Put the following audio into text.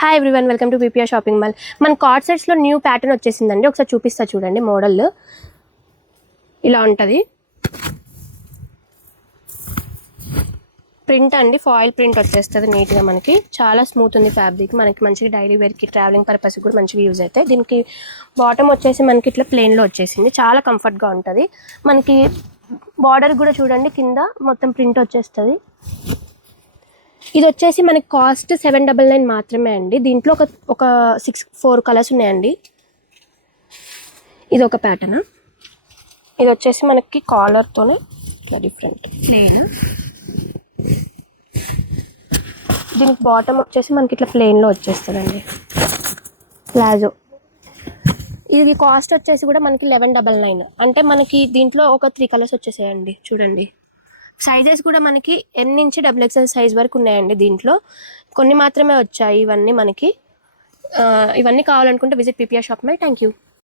Hi everyone, welcome to PPR shopping mall. మన card సెట్స్లో new pattern వచ్చేసిందండి. ఒకసారి చూపిస్తా చూడండి. మోడల్ ఇలా ఉంటుంది. ప్రింట్ అండి, ఫాయిల్ ప్రింట్ వచ్చేస్తుంది నీట్గా. మనకి చాలా స్మూత్ ఉంది ఫ్యాబ్రిక్. మనకి మంచిగా డైలీ వేర్కి, ట్రావెలింగ్ పర్పస్కి కూడా మంచిగా యూజ్ అవుతాయి. దీనికి బాటమ్ వచ్చేసి మనకి ఇట్లా ప్లెయిన్లో వచ్చేసింది. చాలా కంఫర్ట్గా ఉంటుంది. మనకి బార్డర్ కూడా చూడండి, కింద మొత్తం ప్రింట్ వచ్చేస్తుంది. ఇది వచ్చేసి మనకి కాస్ట్ 799 మాత్రమే అండి. దీంట్లో ఒక 4 కలర్స్ ఉన్నాయండి. ఇది ఒక ప్యాటర్న్. ఇది వచ్చేసి మనకి కాలర్తోనే ఇట్లా డిఫరెంట్ ప్లెయిన్. దీనికి బాటమ్ వచ్చేసి మనకి ఇట్లా ప్లెయిన్లో వచ్చేస్తుందండి, ప్లాజో. ఇది కాస్ట్ వచ్చేసి కూడా మనకి 1199. అంటే మనకి దీంట్లో ఒక 3 కలర్స్ వచ్చేసాయండి. చూడండి, సైజెస్ కూడా మనకి M నుంచి XXL సైజ్ వరకు ఉన్నాయండి. దీంట్లో కొన్ని మాత్రమే వచ్చాయి ఇవన్నీ మనకి. ఇవన్నీ కావాలనుకుంటే visit PPR shop my. Thank you.